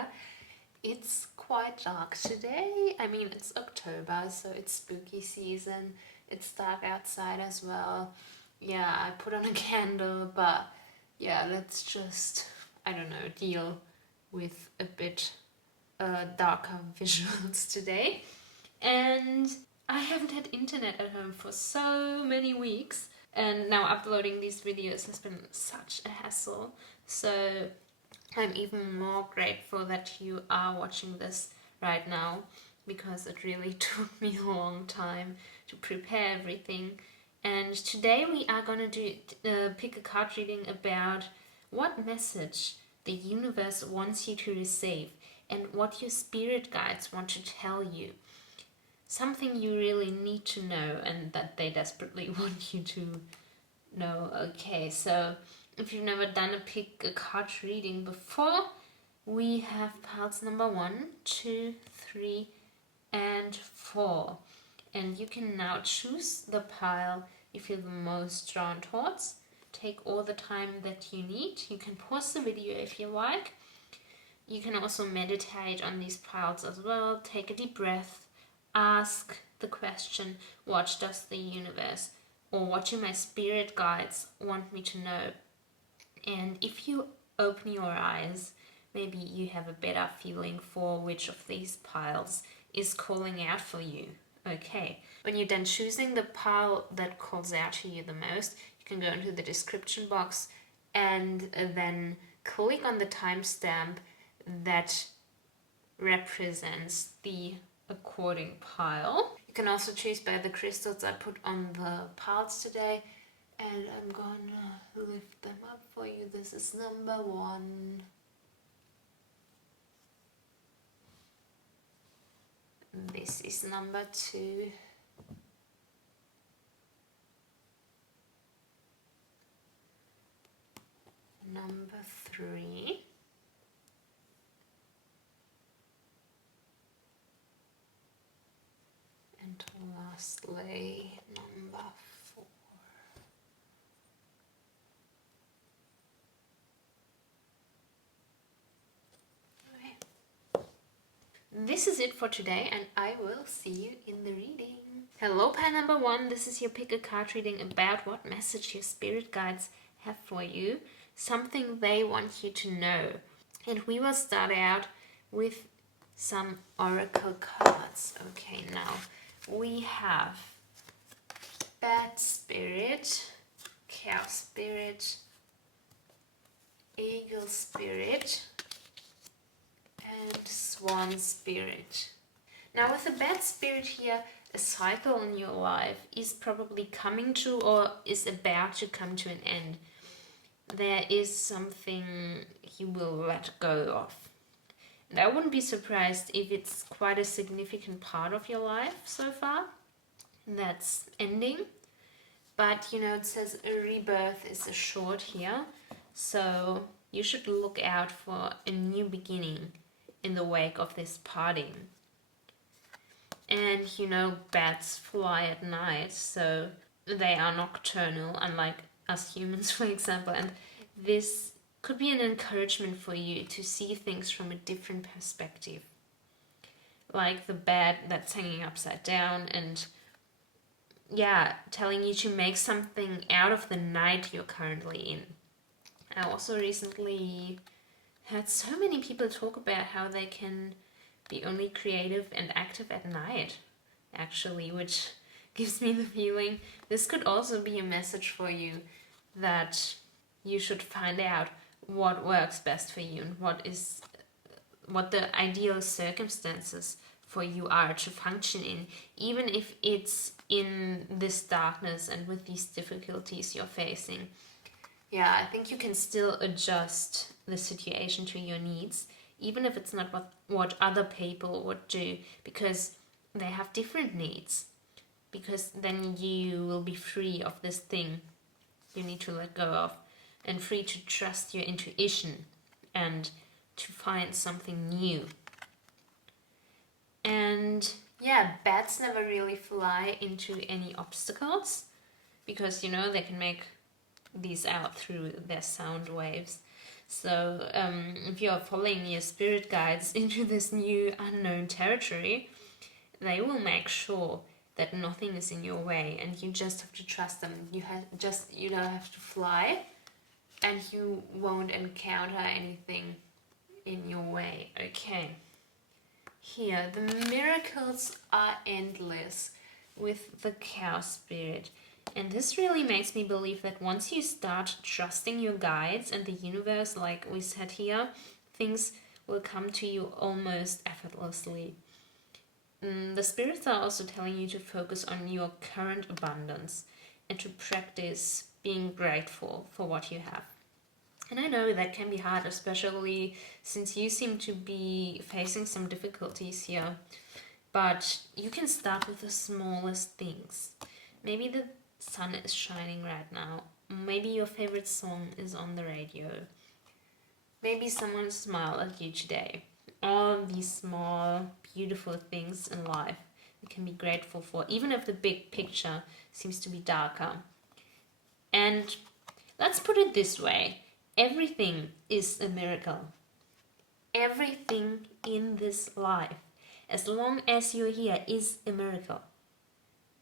here. It's quite dark today. I mean, it's October, so it's spooky season. It's dark outside as well. Yeah, I put on a candle, but yeah, let's just, I don't know, deal with a bit darker visuals today. And I haven't had internet at home for so many weeks, and now uploading these videos has been such a hassle. So I'm even more grateful that you are watching this right now, because it really took me a long time to prepare everything. And today we are going to pick a card reading about what message the universe wants you to receive and what your spirit guides want to tell you. Something you really need to know and that they desperately want you to know. Okay, so if you've never done a card reading before, we have piles number 1, 2, 3, and 4. And you can now choose the pile you feel the most drawn towards. Take all the time that you need. You can pause the video if you like. You can also meditate on these piles as well. Take a deep breath. Ask the question, what does the universe or what do my spirit guides want me to know? And if you open your eyes, maybe you have a better feeling for which of these piles is calling out for you. Okay, when you're done choosing the pile that calls out to you the most, you can go into the description box and then click on the timestamp that represents the according pile. You can also choose by the crystals I put on the piles today, and I'm gonna lift them up for you. This is number 1. This is number 2. Number 3. And lastly, number 4. Okay. This is it for today, and I will see you in the reading. Hello, pile number 1. This is your pick a card reading about what message your spirit guides have for you, something they want you to know. And we will start out with some oracle cards. Okay, now we have Bat Spirit, Cow Spirit, Eagle Spirit, and Swan Spirit. Now with the Bat Spirit here, a cycle in your life is probably coming to or is about to come to an end. There is something you will let go of. And I wouldn't be surprised if it's quite a significant part of your life so far that's ending. But you know, it says a rebirth is assured here, so you should look out for a new beginning in the wake of this parting. And you know, bats fly at night, so they are nocturnal, unlike us humans, for example, and this could be an encouragement for you to see things from a different perspective, like the bat that's hanging upside down, and yeah, telling you to make something out of the night you're currently in. I also recently heard so many people talk about how they can be only creative and active at night, actually, which gives me the feeling this could also be a message for you that you should find out what works best for you and what the ideal circumstances for you are to function in, even if it's in this darkness and with these difficulties you're facing. Yeah, I think you can still adjust the situation to your needs, even if it's not what other people would do, because they have different needs. Because then you will be free of this thing you need to let go of, and free to trust your intuition and to find something new. And yeah, bats never really fly into any obstacles because, you know, they can make these out through their sound waves. So if you are following your spirit guides into this new unknown territory, they will make sure that nothing is in your way, and you just have to trust them. You don't have to fly, and you won't encounter anything in your way. Okay. Here, the miracles are endless with the cow spirit. And this really makes me believe that once you start trusting your guides and the universe, like we said here, things will come to you almost effortlessly. The spirits are also telling you to focus on your current abundance and to practice being grateful for what you have. And I know that can be hard, especially since you seem to be facing some difficulties here. But you can start with the smallest things. Maybe the sun is shining right now. Maybe your favorite song is on the radio. Maybe someone smiled at you today. All these small, beautiful things in life you can be grateful for, even if the big picture seems to be darker. And let's put it this way. Everything is a miracle. Everything in this life, as long as you're here, is a miracle.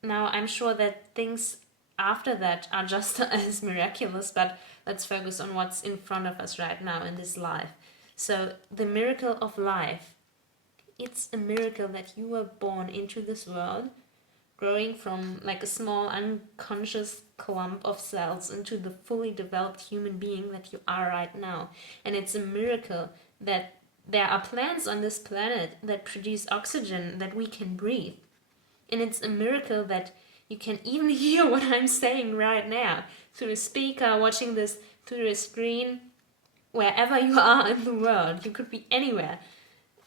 Now, I'm sure that things after that are just as miraculous, but let's focus on what's in front of us right now in this life. So, the miracle of life, it's a miracle that you were born into this world, growing from like a small unconscious clump of cells into the fully developed human being that you are right now. And it's a miracle that there are plants on this planet that produce oxygen that we can breathe. And it's a miracle that you can even hear what I'm saying right now through a speaker, watching this through a screen, wherever you are in the world. You could be anywhere.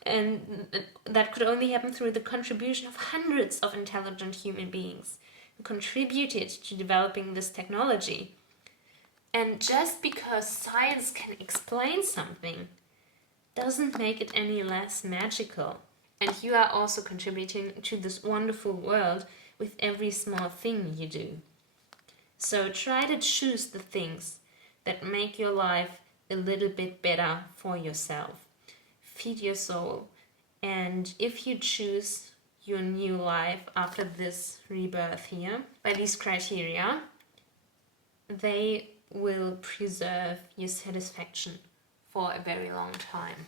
And that could only happen through the contribution of hundreds of intelligent human beings who contributed to developing this technology. And just because science can explain something doesn't make it any less magical. And you are also contributing to this wonderful world with every small thing you do. So try to choose the things that make your life a little bit better for yourself. Feed your soul, and if you choose your new life after this rebirth here by these criteria, they will preserve your satisfaction for a very long time.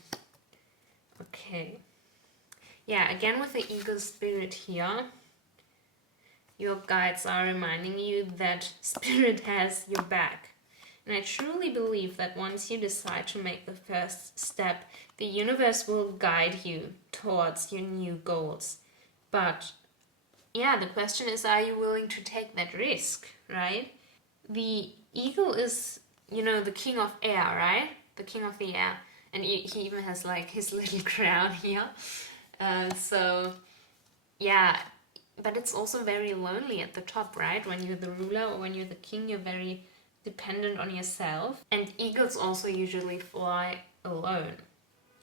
Okay. Yeah, again with the eagle spirit here, your guides are reminding you that spirit has your back. And I truly believe that once you decide to make the first step, the universe will guide you towards your new goals. But yeah, the question is, are you willing to take that risk, right? The eagle is, the king of air, right? The king of the air. And he even has like his little crown here. So yeah, but it's also very lonely at the top, right? When you're the ruler or when you're the king, you're very dependent on yourself. And eagles also usually fly alone,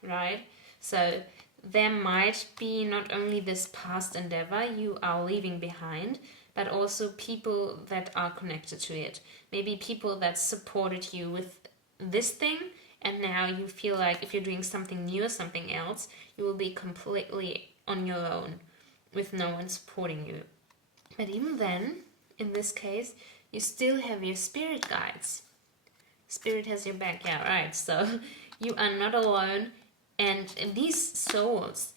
right? So there might be not only this past endeavor you are leaving behind, but also people that are connected to it. Maybe people that supported you with this thing, and now you feel like if you're doing something new or something else, you will be completely on your own with no one supporting you. But even then, in this case, you still have your spirit guides. Spirit has your back, yeah, right. So you are not alone, and these souls,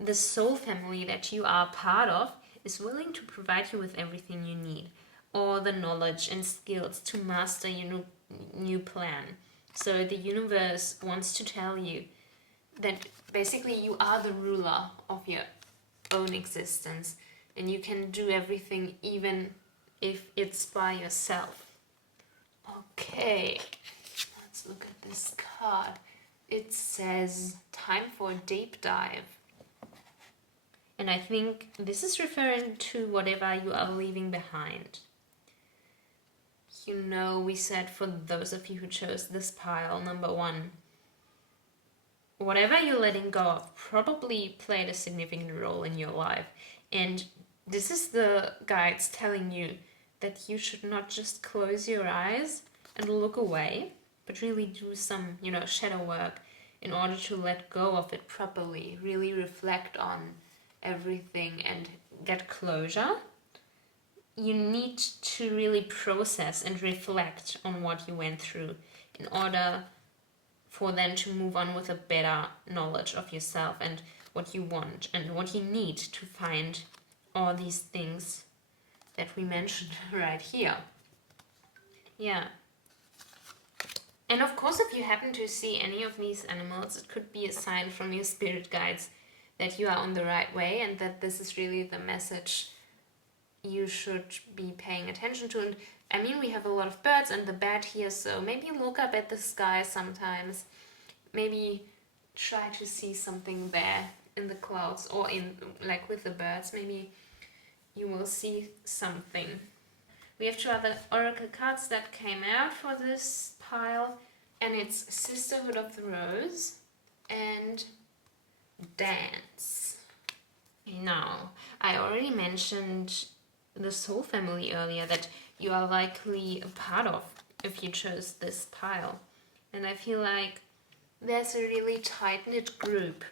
the soul family that you are part of, is willing to provide you with everything you need, all the knowledge and skills to master your new plan. So the universe wants to tell you that basically you are the ruler of your own existence, and you can do everything even if it's by yourself. Okay, let's look at this card. It says time for a deep dive. And I think this is referring to whatever you are leaving behind. We said for those of you who chose this pile, number 1, whatever you're letting go of probably played a significant role in your life. And this is the guides telling you that you should not just close your eyes and look away, but really do some, shadow work in order to let go of it properly, really reflect on everything and get closure. You need to really process and reflect on what you went through in order for then to move on with a better knowledge of yourself and what you want and what you need to find all these things that we mentioned right here. Yeah. And of course, if you happen to see any of these animals, it could be a sign from your spirit guides that you are on the right way and that this is really the message you should be paying attention to. And I mean, we have a lot of birds and the bat here, so maybe look up at the sky sometimes. Maybe try to see something there in the clouds or in, like with the birds, maybe you will see something. We have 2 other oracle cards that came out for this pile, and it's Sisterhood of the Rose and Dance. Now, I already mentioned the soul family earlier that you are likely a part of if you chose this pile. And I feel like there's a really tight-knit group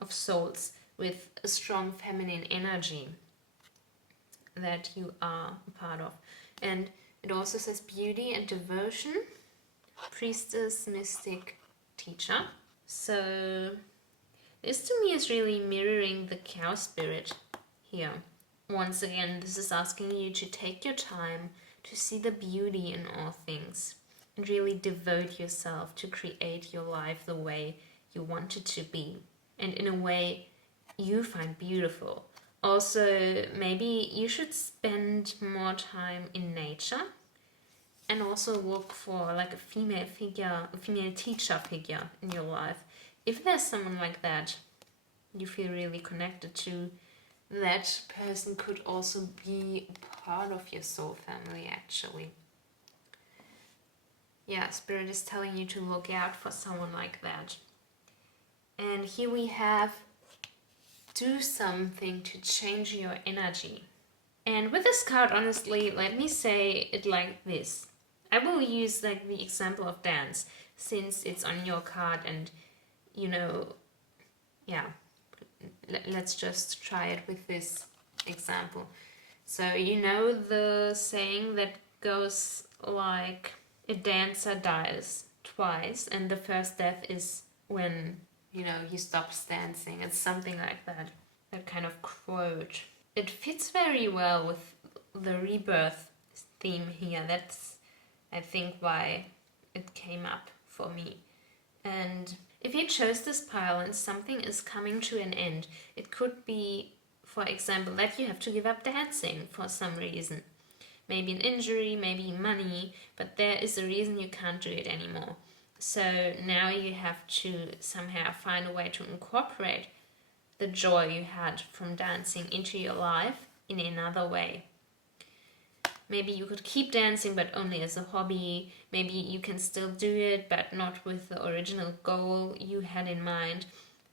of souls with a strong feminine energy that you are a part of. And it also says beauty and devotion, priestess, mystic, teacher. So this to me is really mirroring the cow spirit here. Once again, this is asking you to take your time to see the beauty in all things and really devote yourself to create your life the way you want it to be and in a way you find beautiful. Also, maybe you should spend more time in nature and also look for like a female figure, a female teacher figure in your life. If there's someone like that you feel really connected to, that person could also be part of your soul family, actually. Yeah, Spirit is telling you to look out for someone like that. And here we have do something to change your energy. And with this card, honestly, let me say it like this. I will use like the example of dance since it's on your card and, let's just try it with this example. So the saying that goes like a dancer dies twice and the first death is when he stops dancing. It's something like that kind of quote. It fits very well with the rebirth theme here. That's, I think, why it came up for me. And if you chose this pile and something is coming to an end, it could be, for example, that you have to give up dancing for some reason. Maybe an injury, maybe money, but there is a reason you can't do it anymore. So now you have to somehow find a way to incorporate the joy you had from dancing into your life in another way. Maybe you could keep dancing but only as a hobby. Maybe you can still do it but not with the original goal you had in mind.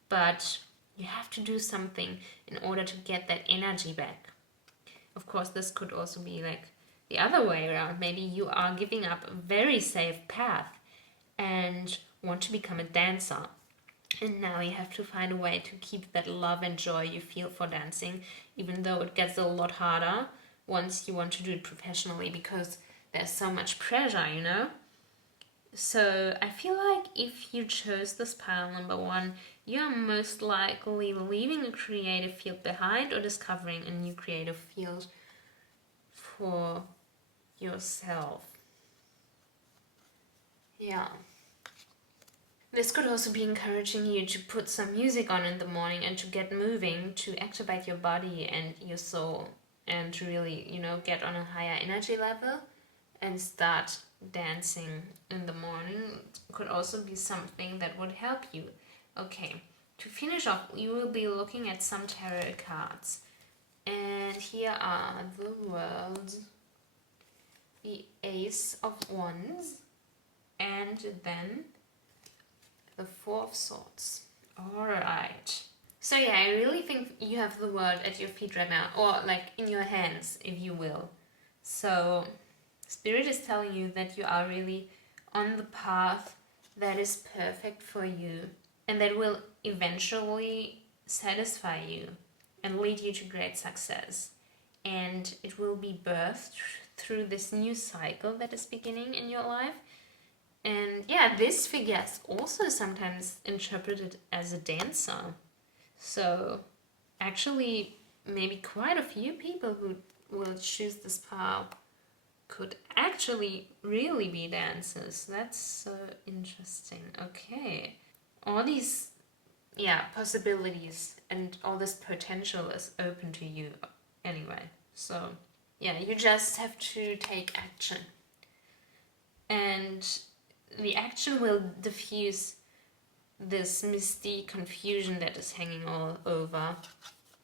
But you have to do something in order to get that energy back. Of course, this could also be like the other way around. Maybe you are giving up a very safe path and want to become a dancer. And now you have to find a way to keep that love and joy you feel for dancing, even though it gets a lot harder once you want to do it professionally because there's so much pressure, So I feel like if you chose this pile number 1, you're most likely leaving a creative field behind or discovering a new creative field for yourself. Yeah. This could also be encouraging you to put some music on in the morning and to get moving, to activate your body and your soul and to really, get on a higher energy level and start dancing in the morning. It could also be something that would help you. Okay, to finish off, you will be looking at some tarot cards. And here are the World, the Ace of Wands, and then the Four of Swords. Alright. So yeah, I really think you have the world at your feet right now, or like in your hands, if you will. So Spirit is telling you that you are really on the path that is perfect for you and that will eventually satisfy you and lead you to great success. And it will be birthed through this new cycle that is beginning in your life. And yeah, this figure is also sometimes interpreted as a dancer. So actually, maybe quite a few people who will choose this path could actually really be dancers. That's so interesting. Okay. All these, possibilities and all this potential is open to you anyway. So, yeah, you just have to take action. And the action will diffuse this misty confusion that is hanging all over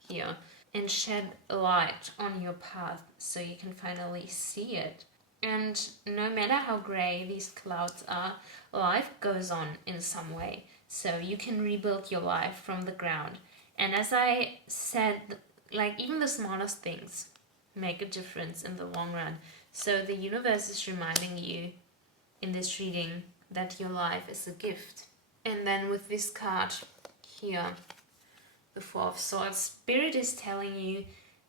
here and shed light on your path so you can finally see it. And no matter how grey these clouds are, life goes on in some way. So you can rebuild your life from the ground. And as I said, like even the smallest things make a difference in the long run. So the universe is reminding you in this reading that your life is a gift. And then with this card here, the Four of Swords, Spirit is telling you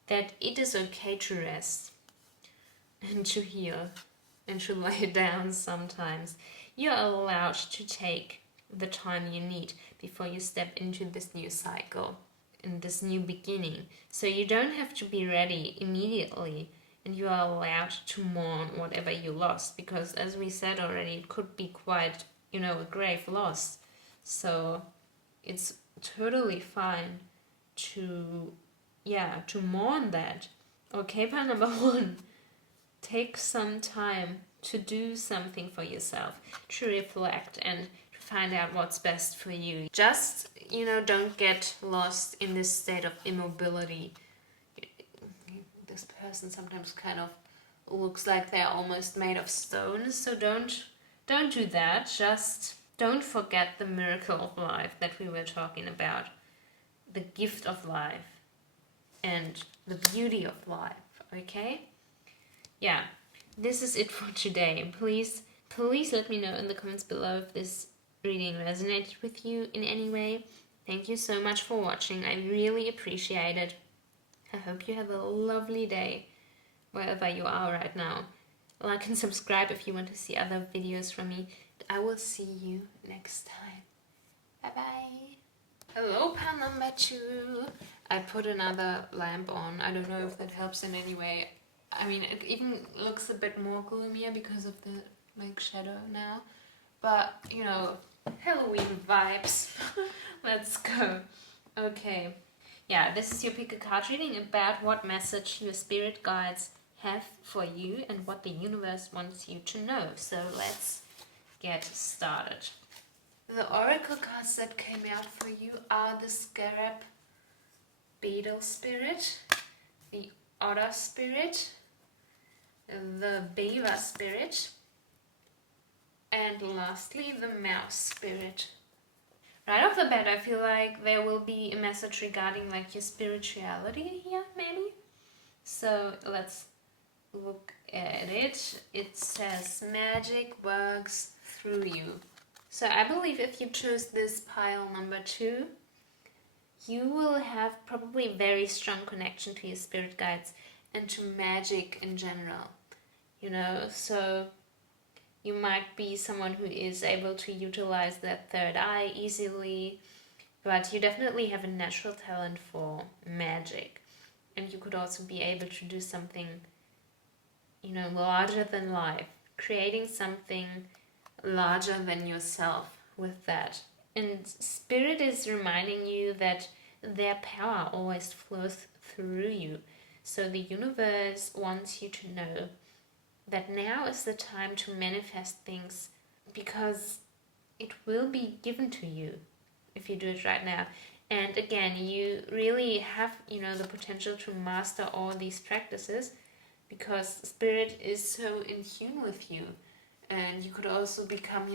that it is okay to rest and to heal and to lay down sometimes. You're allowed to take the time you need before you step into this new cycle, in this new beginning. So you don't have to be ready immediately, and you are allowed to mourn whatever you lost, because as we said already, it could be quite, a grave loss. So it's totally fine to mourn that. Okay, part number 1. Take some time to do something for yourself, to reflect and to find out what's best for you. Just, don't get lost in this state of immobility. This person sometimes kind of looks like they're almost made of stone, so don't do that. Just don't forget the miracle of life that we were talking about, the gift of life and the beauty of life, okay? Yeah, this is it for today. Please let me know in the comments below if this reading resonated with you in any way. Thank you so much for watching. I really appreciate it. I hope you have a lovely day wherever you are right now. Like and subscribe if you want to see other videos from me. I will see you next time. Bye bye. Hello, pal number 2. I put another lamp on. I don't know if that helps in any way. I mean, it even looks a bit more gloomier because of the shadow now. But, Halloween vibes. Let's go. Okay. Yeah, this is your pick a card reading about what message your spirit guides have for you and what the universe wants you to know. So let's get started. The oracle cards that came out for you are the Scarab Beetle Spirit, the Otter Spirit, the Beaver Spirit, and lastly the Mouse Spirit. Right off the bat, I feel like there will be a message regarding your spirituality here, maybe. So let's look at it. It says magic works through you. So I believe if you choose this pile number 2, you will have probably a very strong connection to your spirit guides and to magic in general. So you might be someone who is able to utilize that third eye easily, but you definitely have a natural talent for magic. And you could also be able to do something, larger than life, creating something larger than yourself with that. And Spirit is reminding you that their power always flows through you. So the universe wants you to know that now is the time to manifest things, because it will be given to you if you do it right now. And again, you really have, the potential to master all these practices, because Spirit is so in tune with you. And you could also become,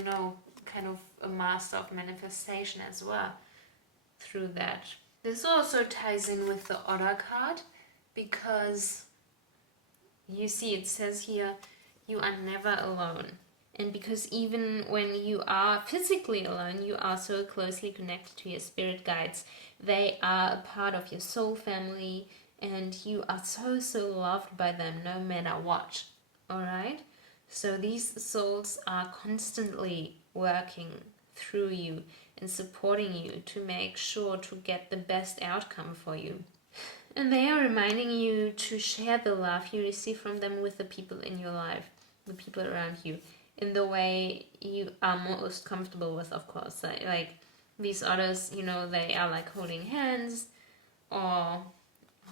kind of a master of manifestation as well through that. This also ties in with the Otter card, because you see it says here, you are never alone. And because even when you are physically alone, you are so closely connected to your spirit guides. They are a part of your soul family, and you are so, so loved by them no matter what. Alright? So these souls are constantly working through you and supporting you to make sure to get the best outcome for you. And they are reminding you to share the love you receive from them with the people in your life, the people around you, in the way you are most comfortable with, of course. Like these others, they are like holding hands or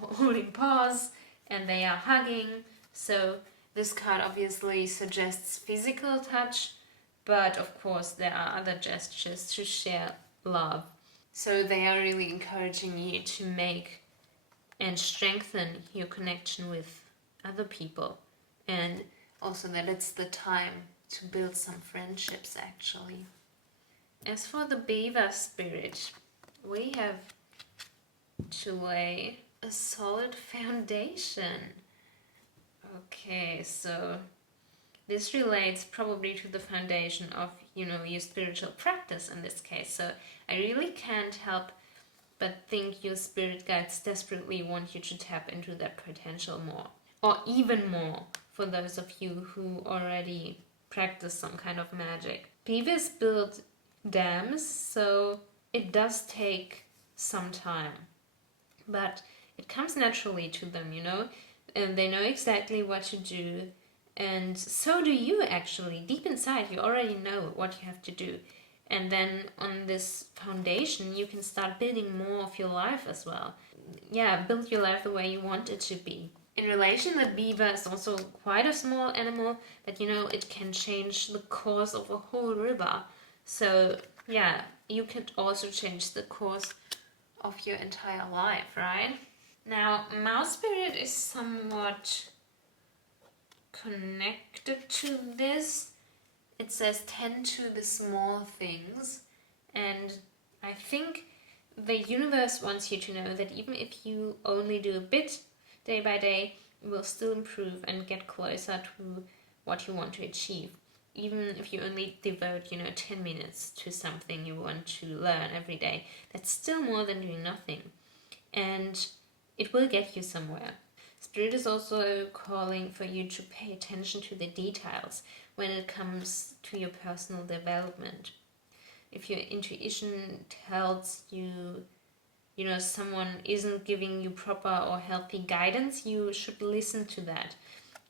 holding paws, and they are hugging. So this card obviously suggests physical touch, but of course there are other gestures to share love. So they are really encouraging you to make and strengthen your connection with other people, and also that it's the time to build some friendships actually. As for the beaver spirit, we have to lay a solid foundation. Okay, so this relates probably to the foundation of, your spiritual practice in this case. So I really can't help but think your spirit guides desperately want you to tap into that potential more. Or even more for those of you who already practice some kind of magic. Beavers build dams, so it does take some time. But it comes naturally to them, and they know exactly what to do. And so do you actually. Deep inside, you already know what you have to do. And then on this foundation, you can start building more of your life as well. Yeah, build your life the way you want it to be. In relation, the beaver is also quite a small animal, but it can change the course of a whole river. So yeah, you could also change the course of your entire life, right? Now, mouse spirit is somewhat connected to this. It says tend to the small things, and I think the universe wants you to know that even if you only do a bit day by day, you will still improve and get closer to what you want to achieve. Even if you only devote, 10 minutes to something you want to learn every day, that's still more than doing nothing. And it will get you somewhere. Spirit is also calling for you to pay attention to the details when it comes to your personal development. If your intuition tells you, someone isn't giving you proper or healthy guidance, you should listen to that.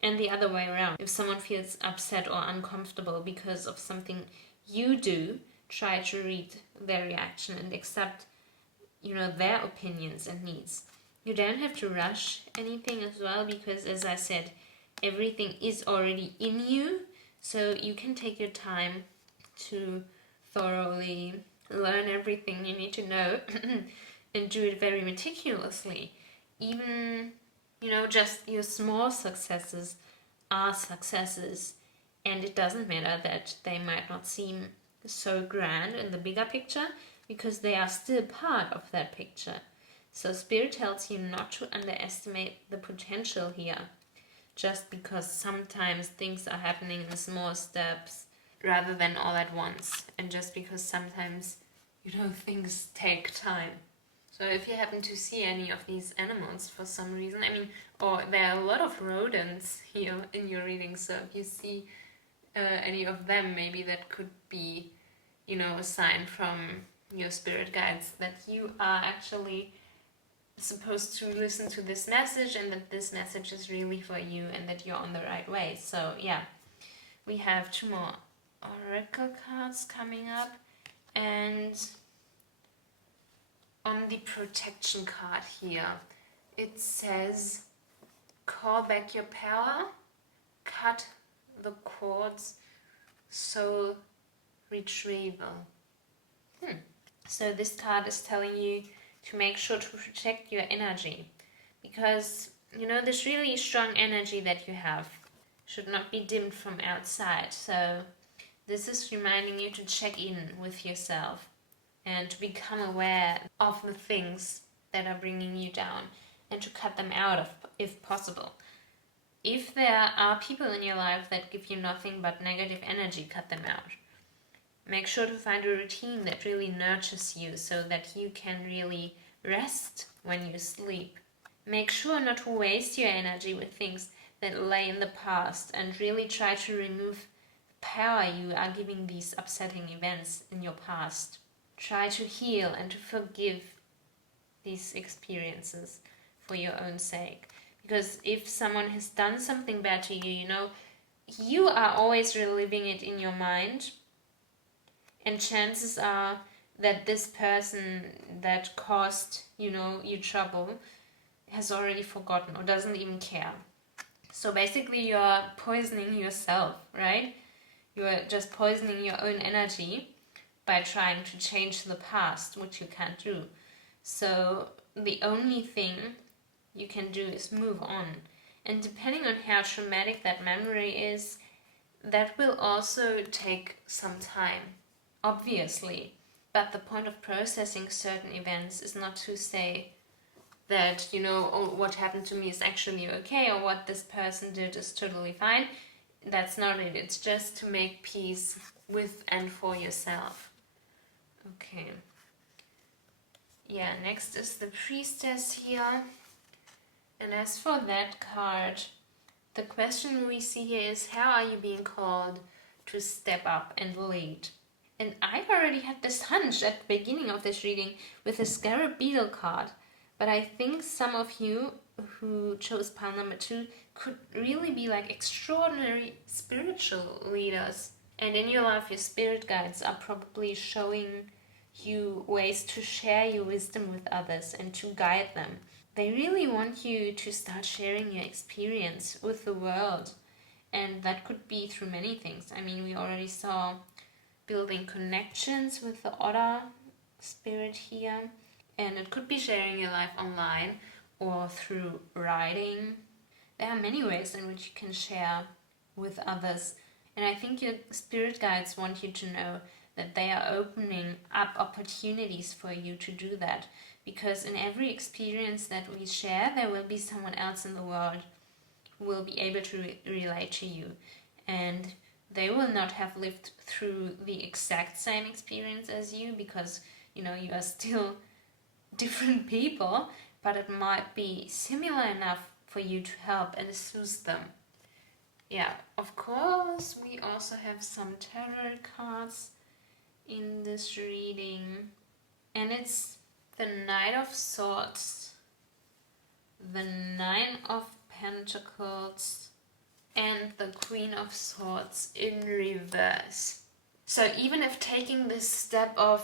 And the other way around. If someone feels upset or uncomfortable because of something you do, try to read their reaction and accept, their opinions and needs. You don't have to rush anything as well, because as I said, everything is already in you, so you can take your time to thoroughly learn everything you need to know and do it very meticulously. Even, just your small successes are successes, and it doesn't matter that they might not seem so grand in the bigger picture, because they are still part of that picture. So Spirit tells you not to underestimate the potential here, just because sometimes things are happening in small steps rather than all at once, and just because sometimes, things take time. So if you happen to see any of these animals for some reason, or there are a lot of rodents here in your reading, so if you see any of them, maybe that could be, a sign from your spirit guides that you are actually supposed to listen to this message, and that this message is really for you, and that you're on the right way. So yeah, we have 2 more oracle cards coming up, and on the protection card here it says call back your power, cut the cords, soul retrieval. So this card is telling you to make sure to protect your energy, because this really strong energy that you have should not be dimmed from outside. So this is reminding you to check in with yourself and to become aware of the things that are bringing you down, and to cut them out if possible. If there are people in your life that give you nothing but negative energy, cut them out. Make sure to find a routine that really nurtures you so that you can really rest when you sleep. Make sure not to waste your energy with things that lay in the past, and really try to remove the power you are giving these upsetting events in your past. Try to heal and to forgive these experiences for your own sake. Because if someone has done something bad to you, you are always reliving it in your mind, and chances are that this person that caused you trouble has already forgotten or doesn't even care. So basically you're poisoning yourself, right? You're just poisoning your own energy by trying to change the past, which you can't do. So the only thing you can do is move on. And depending on how traumatic that memory is, that will also take some time, obviously. But the point of processing certain events is not to say that, oh, what happened to me is actually okay, or what this person did is totally fine. That's not it. It's just to make peace with and for yourself. Okay. Yeah, next is the Priestess here. And as for that card, the question we see here is, how are you being called to step up and lead? And I've already had this hunch at the beginning of this reading with the Scarab Beetle card, but I think some of you who chose pile number 2 could really be like extraordinary spiritual leaders. And in your life, your spirit guides are probably showing you ways to share your wisdom with others and to guide them. They really want you to start sharing your experience with the world. And that could be through many things. I mean, we already saw building connections with the Otter spirit here. And it could be sharing your life online or through writing. There are many ways in which you can share with others. And I think your spirit guides want you to know that they are opening up opportunities for you to do that. Because in every experience that we share, there will be someone else in the world who will be able to relate to you. And they will not have lived through the exact same experience as you, because, you are still different people, but it might be similar enough for you to help and soothe them. Yeah, of course, we also have some tarot cards in this reading, and it's the Knight of Swords, the Nine of Pentacles, and the Queen of Swords in reverse. So even if taking this step of,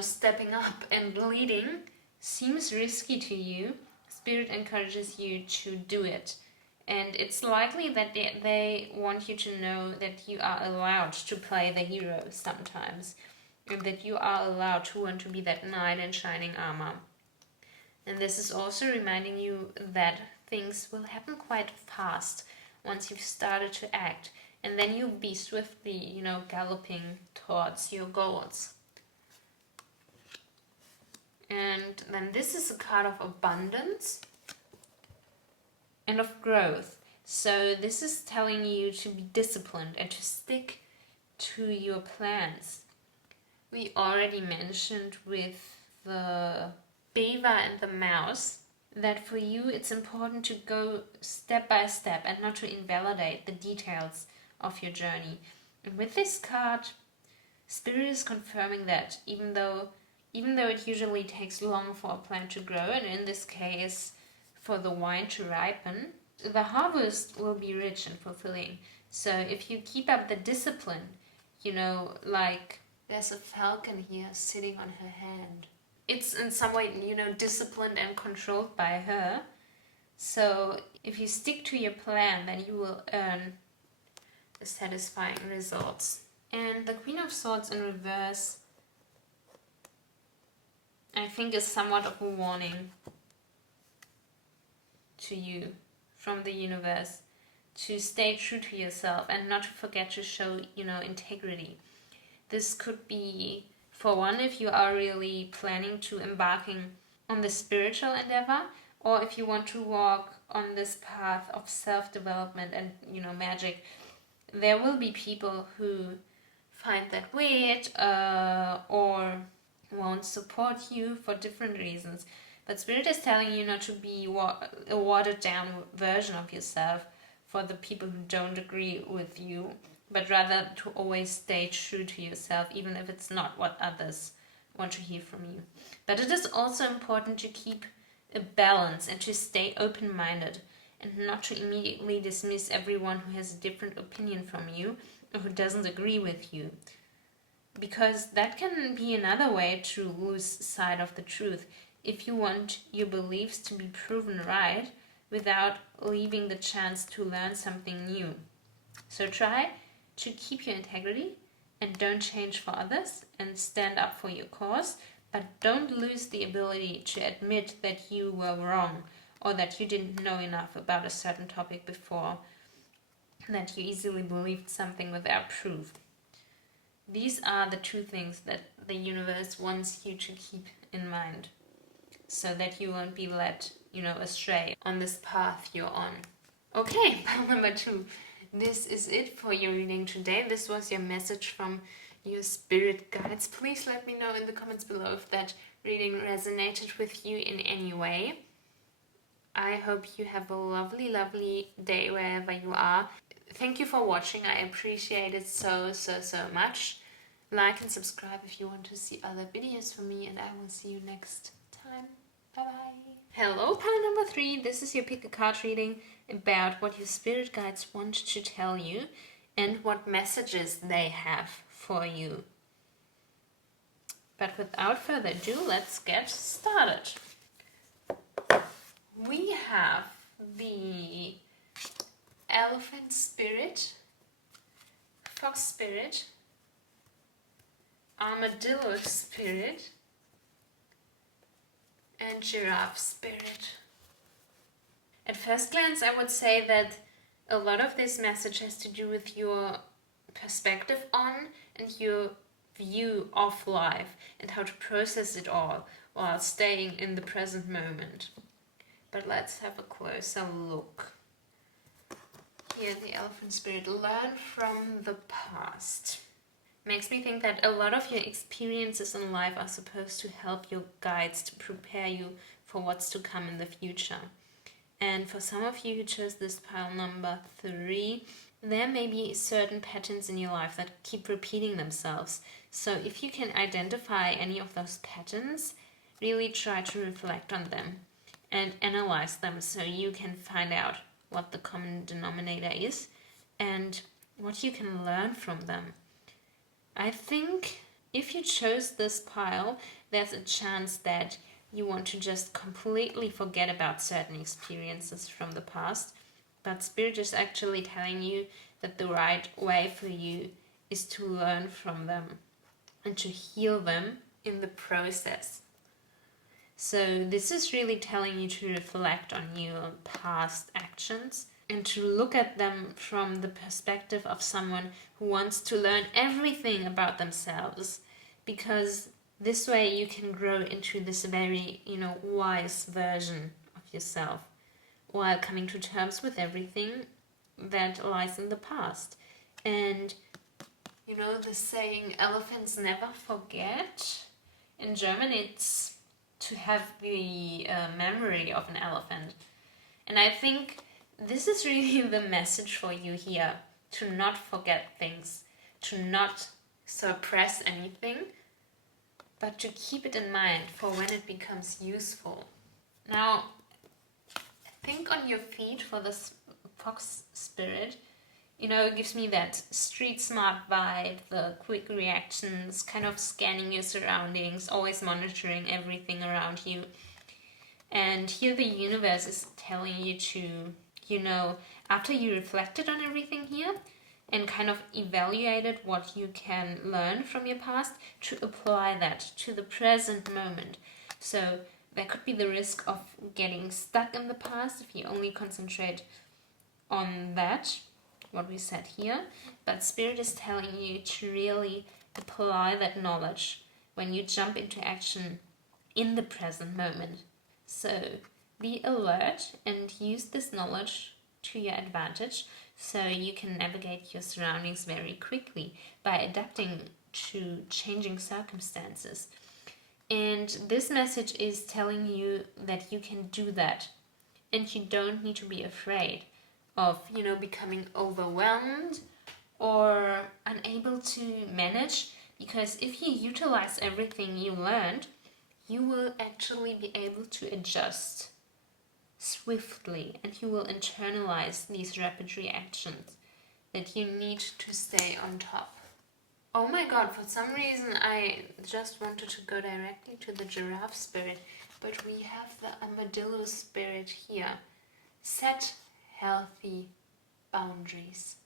stepping up and leading seems risky to you, Spirit encourages you to do it. And it's likely that they want you to know that you are allowed to play the hero sometimes, and that you are allowed to want to be that knight in shining armor. And this is also reminding you that things will happen quite fast once you've started to act, and then you'll be swiftly, galloping towards your goals. And then this is a card of abundance and of growth. So this is telling you to be disciplined and to stick to your plans. We already mentioned with the beaver and the mouse that for you it's important to go step by step and not to invalidate the details of your journey. And with this card, Spirit is confirming that even though it usually takes long for a plant to grow, and in this case for the wine to ripen, the harvest will be rich and fulfilling. So if you keep up the discipline, like there's a falcon here sitting on her hand. It's in some way, disciplined and controlled by her. So if you stick to your plan, then you will earn the satisfying results. And the Queen of Swords in reverse, I think, is somewhat of a warning to you from the universe to stay true to yourself and not to forget to show, integrity. This could be, for one, if you are really planning to embarking on the spiritual endeavor, or if you want to walk on this path of self-development and, magic, there will be people who find that weird or won't support you for different reasons. But Spirit is telling you not to be a watered down version of yourself for the people who don't agree with you, but rather to always stay true to yourself, even if it's not what others want to hear from you. But it is also important to keep a balance and to stay open-minded and not to immediately dismiss everyone who has a different opinion from you or who doesn't agree with you. Because that can be another way to lose sight of the truth if you want your beliefs to be proven right without leaving the chance to learn something new. So try to keep your integrity and don't change for others and stand up for your cause, but don't lose the ability to admit that you were wrong or that you didn't know enough about a certain topic before, that you easily believed something without proof. These are the two things that the universe wants you to keep in mind so that you won't be led, astray on this path you're on. Okay, pile number 2. This is it for your reading today. This was your message from your spirit guides. Please let me know in the comments below if that reading resonated with you in any way. I hope you have a lovely, lovely day wherever you are. Thank you for watching. I appreciate it so much. Like and subscribe if you want to see other videos from me, and I will see you next time. Bye bye. Hello, pile number 3. This is your pick a card reading about what your spirit guides want to tell you and what messages they have for you. But without further ado, let's get started. We have the elephant spirit, fox spirit, armadillo spirit, and giraffe spirit. At first glance, I would say that a lot of this message has to do with your perspective on and your view of life and how to process it all while staying in the present moment. But let's have a closer look. Here, the elephant spirit, learn from the past. Makes me think that a lot of your experiences in life are supposed to help your guides to prepare you for what's to come in the future. And for some of you who chose this pile number 3, there may be certain patterns in your life that keep repeating themselves. So if you can identify any of those patterns, really try to reflect on them and analyze them so you can find out what the common denominator is and what you can learn from them. I think if you chose this pile, there's a chance that you want to just completely forget about certain experiences from the past, but Spirit is actually telling you that the right way for you is to learn from them and to heal them in the process. So this is really telling you to reflect on your past actions and to look at them from the perspective of someone who wants to learn everything about themselves, because this way you can grow into this very, wise version of yourself while coming to terms with everything that lies in the past. And the saying, elephants never forget. In German, it's to have the memory of an elephant. And I think this is really the message for you here, to not forget things, to not suppress anything, but to keep it in mind for when it becomes useful. Now, think on your feet for this fox spirit. It gives me that street smart vibe, the quick reactions, kind of scanning your surroundings, always monitoring everything around you. And here the universe is telling you to, after you reflected on everything here and kind of evaluated what you can learn from your past, to apply that to the present moment. So there could be the risk of getting stuck in the past if you only concentrate on that, what we said here. But Spirit is telling you to really apply that knowledge when you jump into action in the present moment. So be alert and use this knowledge to your advantage so you can navigate your surroundings very quickly by adapting to changing circumstances. And this message is telling you that you can do that, and you don't need to be afraid of, becoming overwhelmed or unable to manage, because if you utilize everything you learned, you will actually be able to adjust swiftly, and you will internalize these rapid reactions that you need to stay on top. Oh my god, for some reason I just wanted to go directly to the giraffe spirit, but we have the armadillo spirit here. Set healthy boundaries.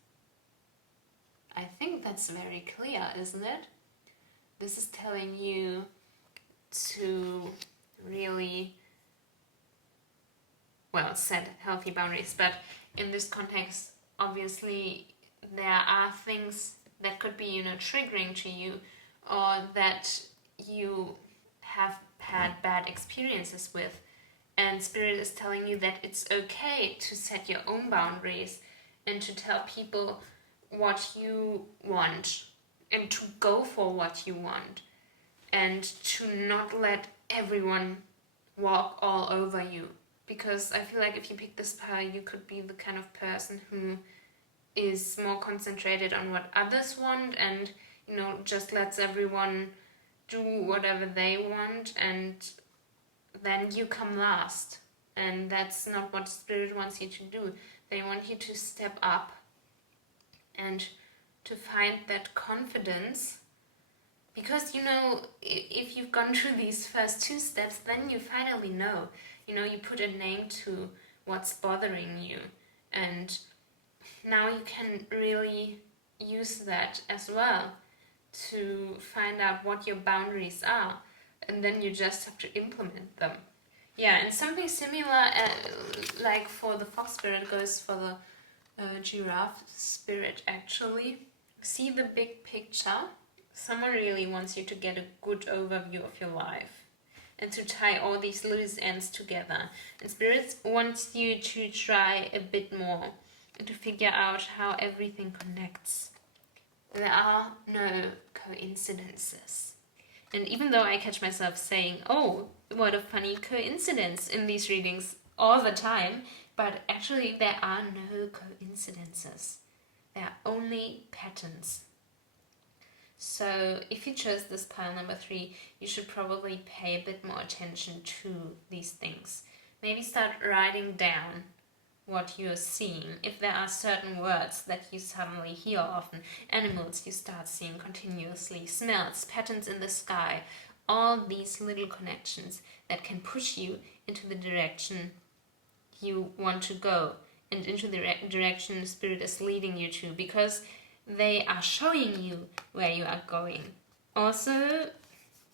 I think that's very clear, isn't it? This is telling you to really, set healthy boundaries. But in this context, obviously, there are things that could be, triggering to you, or that you have had bad experiences with. And Spirit is telling you that it's okay to set your own boundaries and to tell people what you want and to go for what you want and to not let everyone walk all over you. Because I feel like if you pick this power, you could be the kind of person who is more concentrated on what others want and, just lets everyone do whatever they want, and then you come last. And that's not what Spirit wants you to do. They want you to step up and to find that confidence. Because, if you've gone through these first two steps, then you finally know. You put a name to what's bothering you. And now you can really use that as well to find out what your boundaries are. And then you just have to implement them. Yeah, and something similar, like for the fox spirit, goes for the giraffe spirit, actually. See the big picture. Someone really wants you to get a good overview of your life and to tie all these loose ends together. And Spirit wants you to try a bit more and to figure out how everything connects. There are no coincidences. And even though I catch myself saying, oh, what a funny coincidence in these readings all the time, but actually there are no coincidences. There are only patterns. So if you chose this pile number 3, you should probably pay a bit more attention to these things. Maybe start writing down what you're seeing. If there are certain words that you suddenly hear often, animals you start seeing continuously, smells, patterns in the sky, all these little connections that can push you into the direction you want to go and into the direction the Spirit is leading you to, because they are showing you where you are going. Also,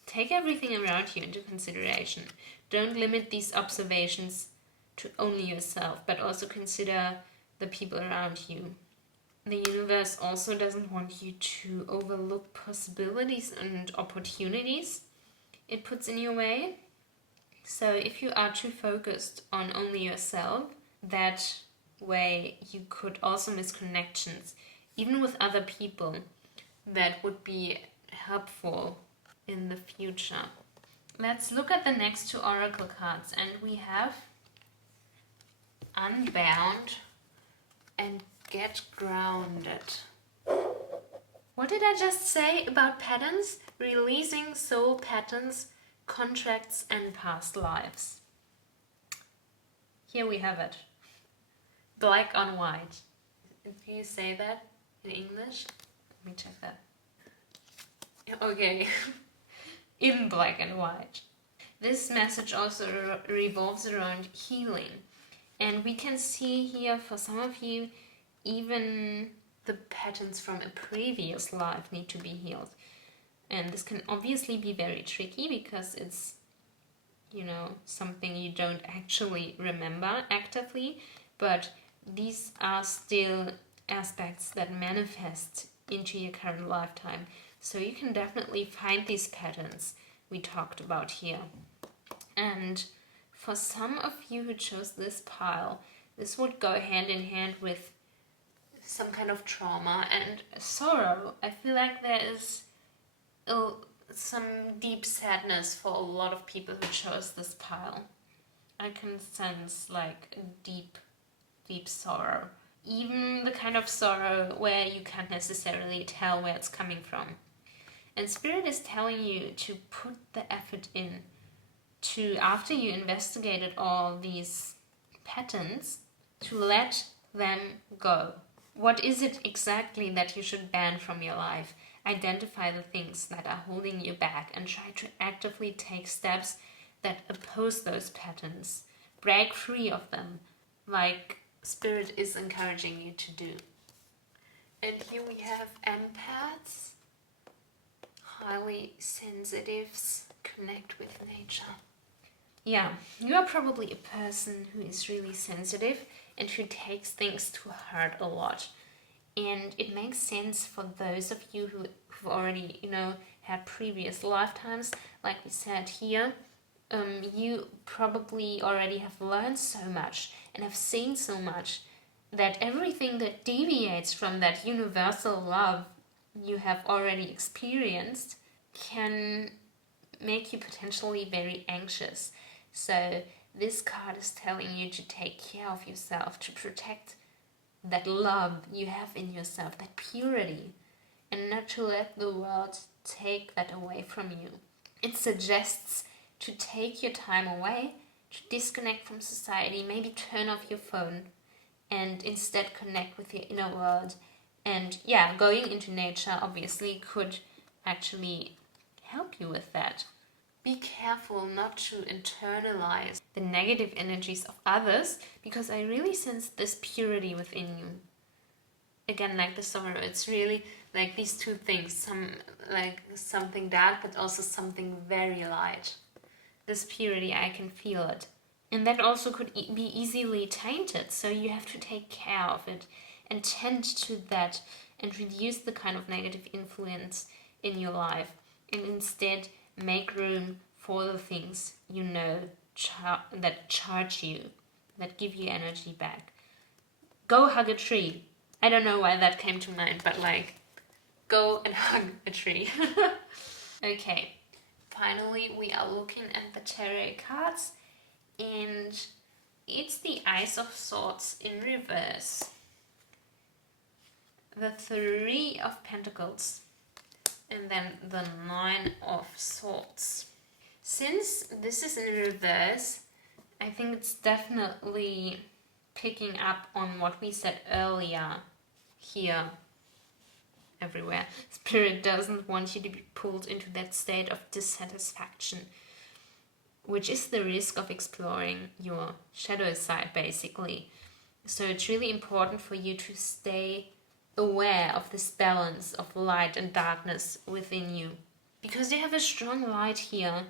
take everything around you into consideration. Don't limit these observations to only yourself, but also consider the people around you. The universe also doesn't want you to overlook possibilities and opportunities it puts in your way. So if you are too focused on only yourself, that way you could also miss connections, even with other people, that would be helpful in the future. Let's look at the next 2 oracle cards, and we have Unbound and Get Grounded. What did I just say about patterns? Releasing soul patterns, contracts, and past lives. Here we have it. Black on white. Do you say that in English? Let me check that. Okay. In black and white. This message also revolves around healing. And we can see here, for some of you, even the patterns from a previous life need to be healed. And this can obviously be very tricky because it's, something you don't actually remember actively, but these are still aspects that manifest into your current lifetime. So you can definitely find these patterns we talked about here and for some of you who chose this pile, this would go hand in hand with some kind of trauma and sorrow. I feel like there is some deep sadness for a lot of people who chose this pile. I can sense like a deep, deep sorrow. Even the kind of sorrow where you can't necessarily tell where it's coming from. And Spirit is telling you to put the effort in to, after you investigated all these patterns, to let them go. What is it exactly that you should ban from your life? Identify the things that are holding you back and try to actively take steps that oppose those patterns. Break free of them, like Spirit is encouraging you to do. And here we have empaths, highly sensitives, connect with nature. Yeah, you are probably a person who is really sensitive and who takes things to heart a lot. And it makes sense for those of you who've already, had previous lifetimes, like we said here. You probably already have learned so much and have seen so much that everything that deviates from that universal love you have already experienced can make you potentially very anxious. So this card is telling you to take care of yourself, to protect that love you have in yourself, that purity, and not to let the world take that away from you. It suggests to take your time away, to disconnect from society, maybe turn off your phone and instead connect with your inner world. And yeah, going into nature obviously could actually help you with that. Be careful not to internalize the negative energies of others, because I really sense this purity within you. Again, like the sorrow, it's really like these two things, something dark but also something very light. This purity, I can feel it. And that also could be easily tainted, so you have to take care of it and tend to that and reduce the kind of negative influence in your life, and instead make room for the things that charge you, that give you energy back. Go hug a tree. I don't know why that came to mind, but go and hug a tree. Okay, finally we are looking at the tarot cards, and it's the Ace of Swords in reverse, the Three of Pentacles, and then the Nine of Swords. Since this is in reverse, I think it's definitely picking up on what we said earlier here. Everywhere. Spirit doesn't want you to be pulled into that state of dissatisfaction, which is the risk of exploring your shadow side, basically. So it's really important for you to stay aware of this balance of light and darkness within you, because you have a strong light here,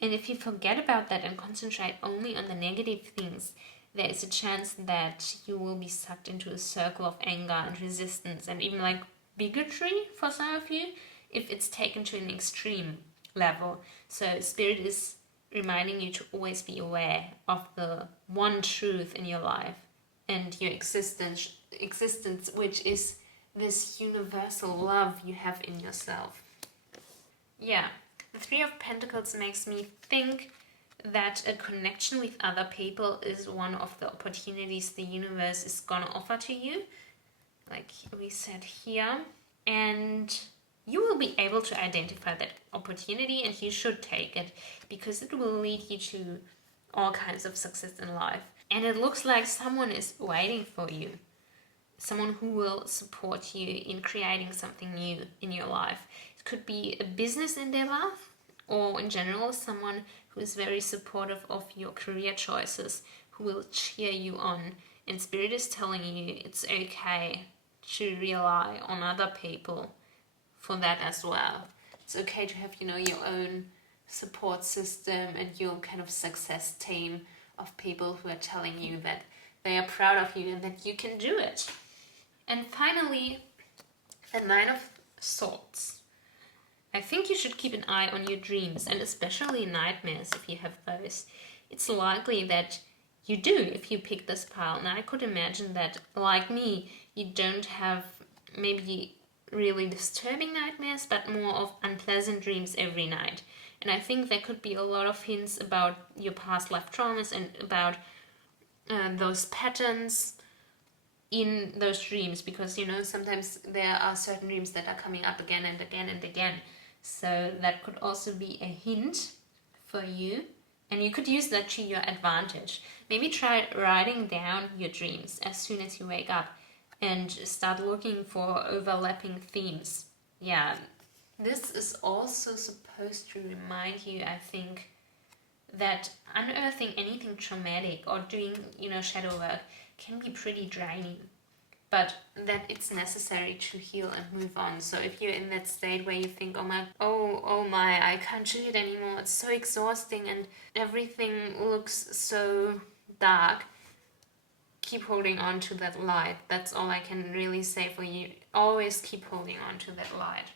and if you forget about that and concentrate only on the negative things, there is a chance that you will be sucked into a circle of anger and resistance and even bigotry for some of you if it's taken to an extreme level. So Spirit is reminding you to always be aware of the one truth in your life and your existence, which is this universal love you have in yourself. Yeah, the Three of Pentacles makes me think that a connection with other people is one of the opportunities the universe is gonna offer to you, like we said here, and you will be able to identify that opportunity, and you should take it because it will lead you to all kinds of success in life. And it looks like someone is waiting for you, someone who will support you in creating something new in your life. It could be a business endeavor, or in general someone who is very supportive of your career choices, who will cheer you on. And Spirit is telling you it's okay to rely on other people for that as well. It's okay to have, your own support system and your kind of success team of people who are telling you that they are proud of you and that you can do it. And finally, the Nine of Swords. I think you should keep an eye on your dreams, and especially nightmares if you have those, it's likely that you do if you pick this pile. Now I could imagine that, like me, you don't have maybe really disturbing nightmares, but more of unpleasant dreams every night. And I think there could be a lot of hints about your past life traumas and about those patterns in those dreams, because sometimes there are certain dreams that are coming up again and again and again. So that could also be a hint for you, and you could use that to your advantage. Maybe try writing down your dreams as soon as you wake up and start looking for overlapping themes. Yeah, this is also supposed to remind you, I think, that unearthing anything traumatic or doing, shadow work can be pretty draining, but that it's necessary to heal and move on. So if you're in that state where you think, oh my, I can't do it anymore, it's so exhausting and everything looks so dark, keep holding on to that light. That's all I can really say for you. Always keep holding on to that light.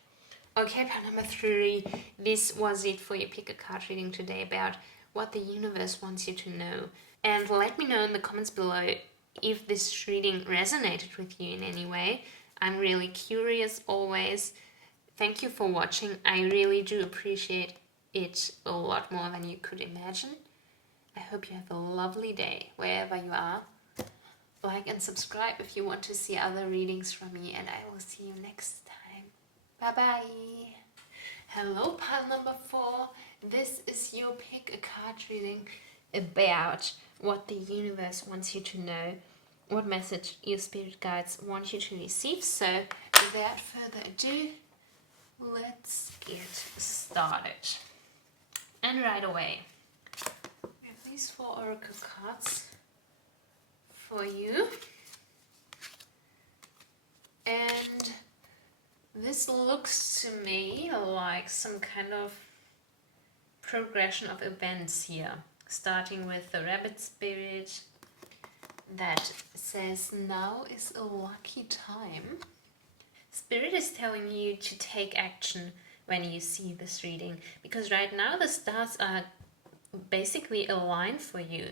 Okay, part number 3. This was it for your pick a card reading today about what the universe wants you to know. And let me know in the comments below if this reading resonated with you in any way. I'm really curious always. Thank you for watching. I really do appreciate it a lot more than you could imagine. I hope you have a lovely day wherever you are. Like and subscribe if you want to see other readings from me, and I will see you next time. Bye bye. Hello, pile number 4. This is your pick a card reading about what the universe wants you to know, what message your spirit guides want you to receive. So without further ado, let's get started. And right away, we have these 4 oracle cards for you. And this looks to me like some kind of progression of events here, starting with the rabbit spirit that says now is a lucky time. Spirit is telling you to take action when you see this reading, because right now the stars are basically aligned for you,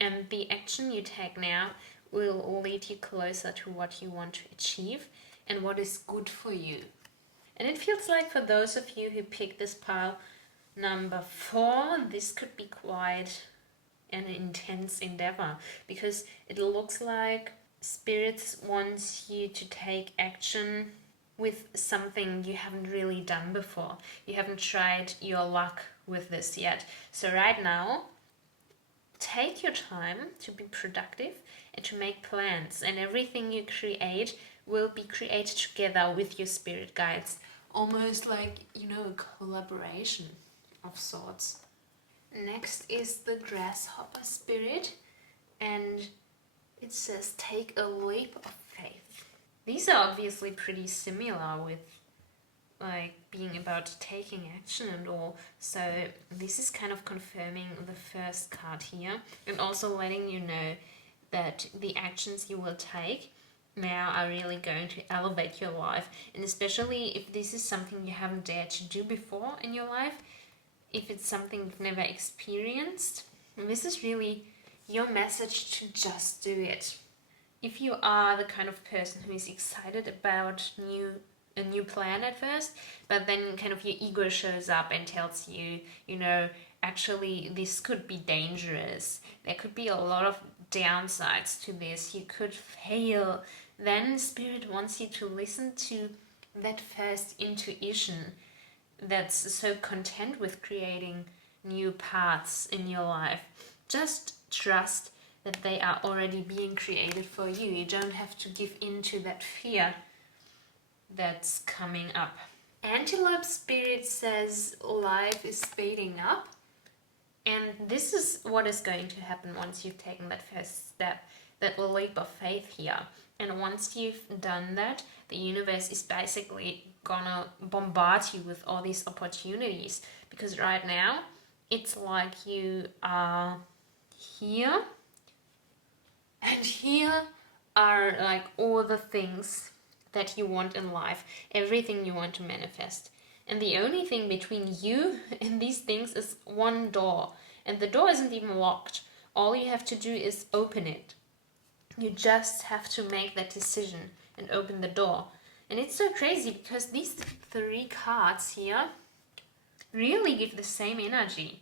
and the action you take now will lead you closer to what you want to achieve and what is good for you. And it feels like for those of you who picked this pile number 4, this could be quite an intense endeavor, because it looks like spirits wants you to take action with something you haven't really done before. You haven't tried your luck with this yet. So right now, take your time to be productive and to make plans, and everything you create will be created together with your spirit guides. Almost like, a collaboration of sorts. Next is the grasshopper spirit, and it says take a leap of faith. These are obviously pretty similar with like being about taking action and all, so this is kind of confirming the first card here and also letting you know that the actions you will take now are really going to elevate your life, and especially if this is something you haven't dared to do before in your life, if it's something you've never experienced, this is really your message to just do it. If you are the kind of person who is excited about a new plan at first, but then kind of your ego shows up and tells you, actually this could be dangerous, there could be a lot of downsides to this, you could fail, then Spirit wants you to listen to that first intuition that's so content with creating new paths in your life. Just trust that they are already being created for you. You don't have to give in to that fear that's coming up. Antelope Spirit says life is speeding up, and this is what is going to happen once you've taken that first step, that leap of faith here. And once you've done that, the universe is basically gonna bombard you with all these opportunities, because right now it's like you are here, and here are like all the things that you want in life, everything you want to manifest, and the only thing between you and these things is one door, And the door isn't even locked. All you have to do is open it. You just have to make that decision and open the door. And it's so crazy because these 3 cards here really give the same energy.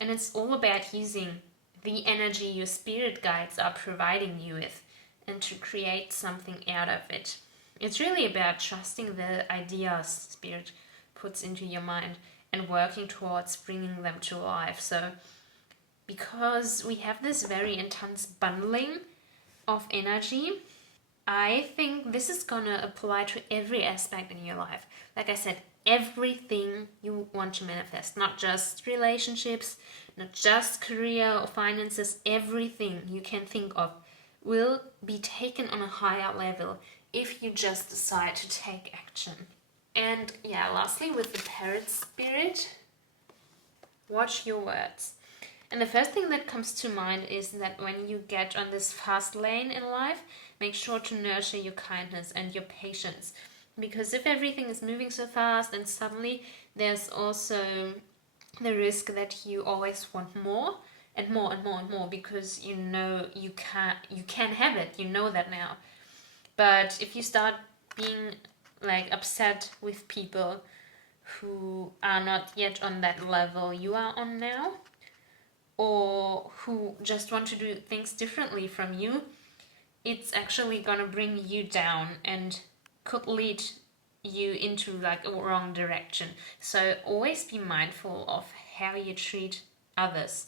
And it's all about using the energy your spirit guides are providing you with and to create something out of it. It's really about trusting the ideas spirit puts into your mind and working towards bringing them to life. So because we have this very intense bundling of energy, I think this is gonna apply to every aspect in your life. Like I said, everything you want to manifest, not just relationships, not just career or finances, everything you can think of will be taken on a higher level if you just decide to take action. And yeah, lastly, with the parrot spirit, watch your words. And the first thing that comes to mind is that when you get on this fast lane in life, make sure to nurture your kindness and your patience. Because if everything is moving so fast and suddenly, there's also the risk that you always want more and more and more and more, because you know you can have it, you know that now. But if you start being like upset with people who are not yet on that level you are on now, or who just want to do things differently from you, it's actually gonna bring you down and could lead you into like a wrong direction. So always be mindful of how you treat others.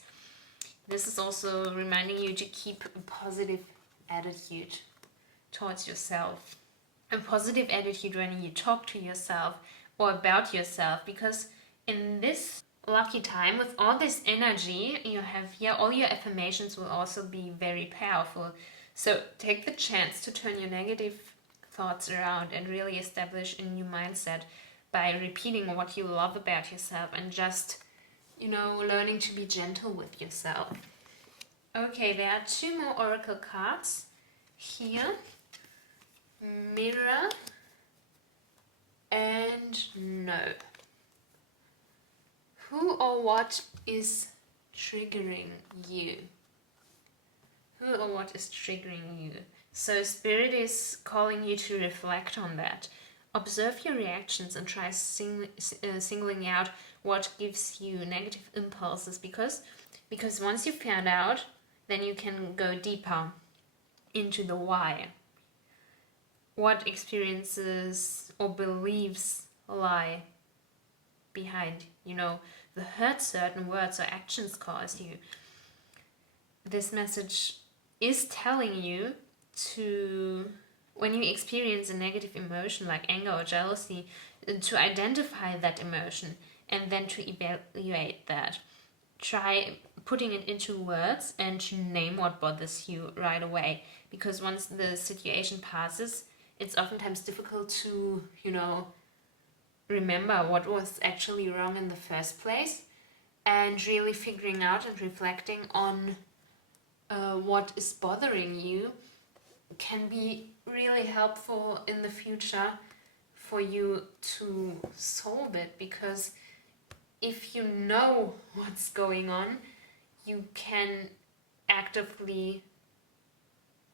This is also reminding you to keep a positive attitude towards yourself. A positive attitude when you talk to yourself or about yourself, because in this lucky time with all this energy you have here, all your affirmations will also be very powerful. So take the chance to turn your negative thoughts around and really establish a new mindset by repeating what you love about yourself and just, learning to be gentle with yourself. Okay, there are 2 more oracle cards here. Mirror and no. Who or what is triggering you? Who or what is triggering you? So Spirit is calling you to reflect on that. Observe your reactions and try singling out what gives you negative impulses, because once you found out, then you can go deeper into the why. What experiences or beliefs lie behind, the hurt certain words or actions cause you. This message is telling you to, when you experience a negative emotion like anger or jealousy, to identify that emotion and then to evaluate that. Try putting it into words and to name what bothers you right away, because once the situation passes, it's oftentimes difficult to, remember what was actually wrong in the first place, and really figuring out and reflecting on what is bothering you can be really helpful in the future for you to solve it, because if you know what's going on, you can actively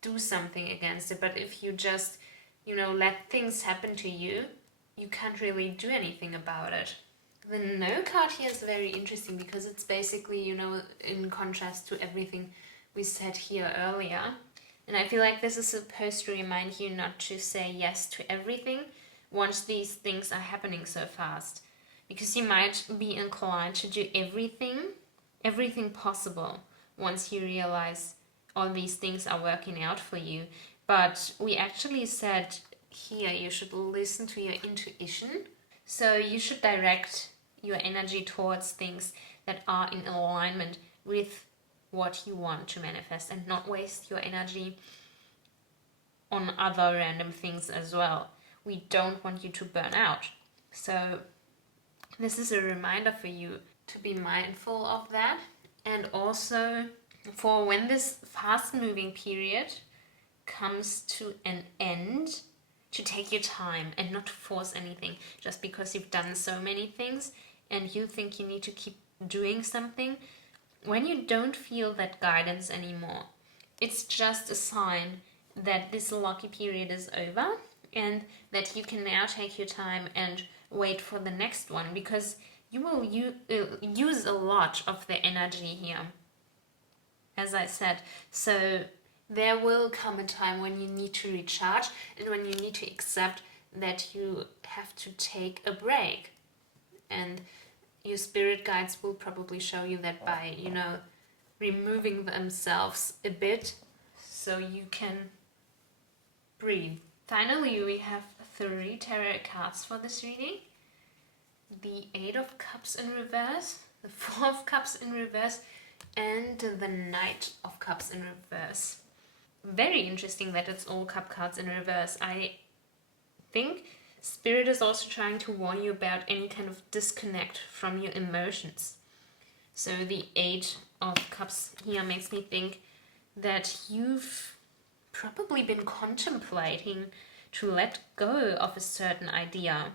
do something against it. But if you just, let things happen to you, you can't really do anything about it. The no card here is very interesting because it's basically, in contrast to everything we said here earlier. And I feel like this is supposed to remind you not to say yes to everything once these things are happening so fast. Because you might be inclined to do everything possible once you realize all these things are working out for you. But we actually said here you should listen to your intuition. So you should direct your energy towards things that are in alignment with what you want to manifest, and not waste your energy on other random things as well. We don't want you to burn out. So this is a reminder for you to be mindful of that, and also for when this fast moving period comes to an end, to take your time and not force anything just because you've done so many things and you think you need to keep doing something. when you don't feel that guidance anymore, it's just a sign that this lucky period is over and that you can now take your time and wait for the next one, because you will use a lot of the energy here, as I said. So there will come a time when you need to recharge and when you need to accept that you have to take a break. And your spirit guides will probably show you that by, removing themselves a bit so you can breathe. Finally, we have 3 tarot cards for this reading. The 8 of Cups in reverse, the 4 of Cups in reverse, and the Knight of Cups in reverse. Very interesting that it's all cup cards in reverse. I think Spirit is also trying to warn you about any kind of disconnect from your emotions. So the 8 of Cups here makes me think that you've probably been contemplating to let go of a certain idea.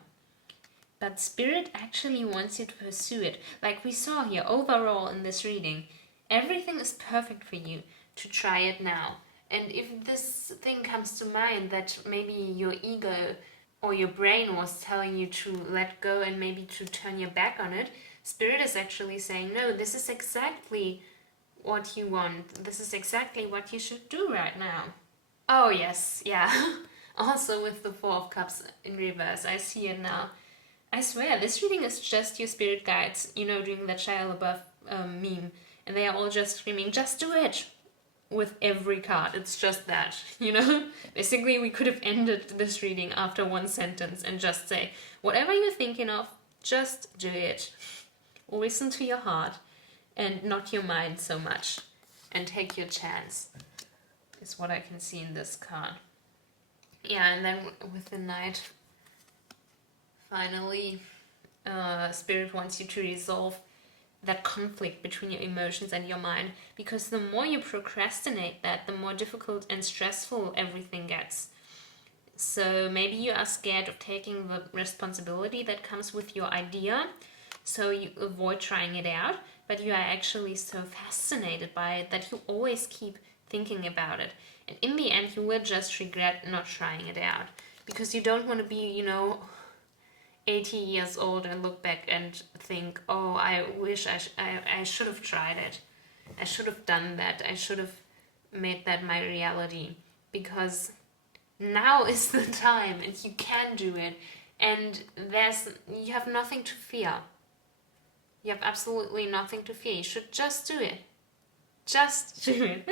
But Spirit actually wants you to pursue it. Like we saw here, overall in this reading, everything is perfect for you to try it now. And if this thing comes to mind that maybe your ego or your brain was telling you to let go and maybe to turn your back on it, Spirit is actually saying, no, this is exactly what you want. This is exactly what you should do right now. Oh yes, yeah. Also with the 4 of Cups in reverse, I see it now. I swear, this reading is just your spirit guides, doing the Shia LaBeouf meme. And they are all just screaming, just do it! With every card. It's just that, Basically, we could have ended this reading after one sentence and just say, whatever you're thinking of, just do it. Listen to your heart and not your mind so much. And take your chance, is what I can see in this card. Yeah, and then with the Knight, finally, Spirit wants you to resolve that conflict between your emotions and your mind, because the more you procrastinate that, the more difficult and stressful everything gets. So maybe you are scared of taking the responsibility that comes with your idea, so you avoid trying it out, but you are actually so fascinated by it that you always keep thinking about it. And in the end, you will just regret not trying it out, because you don't want to be, 80 years old and look back and think, oh, I wish I should have tried it. I should have done that. I should have made that my reality. Because now is the time and you can do it. And you have nothing to fear. You have absolutely nothing to fear. You should just do it. Just do it.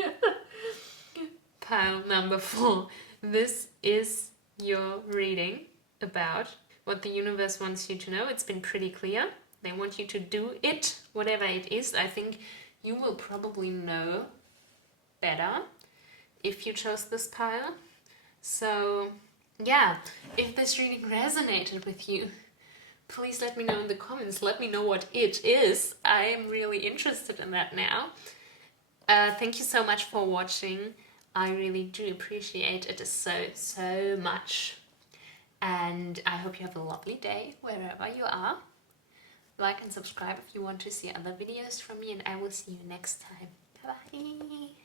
Pile number 4. This is your reading about what the universe wants you to know. It's been pretty clear. They want you to do it, whatever it is. I think you will probably know better if you chose this pile. So, yeah, if this reading resonated with you, please let me know in the comments. Let me know what it is. I am really interested in that now. Thank you so much for watching. I really do appreciate it so much. And I hope you have a lovely day wherever you are. Like and subscribe if you want to see other videos from me, and I will see you next time. Bye bye.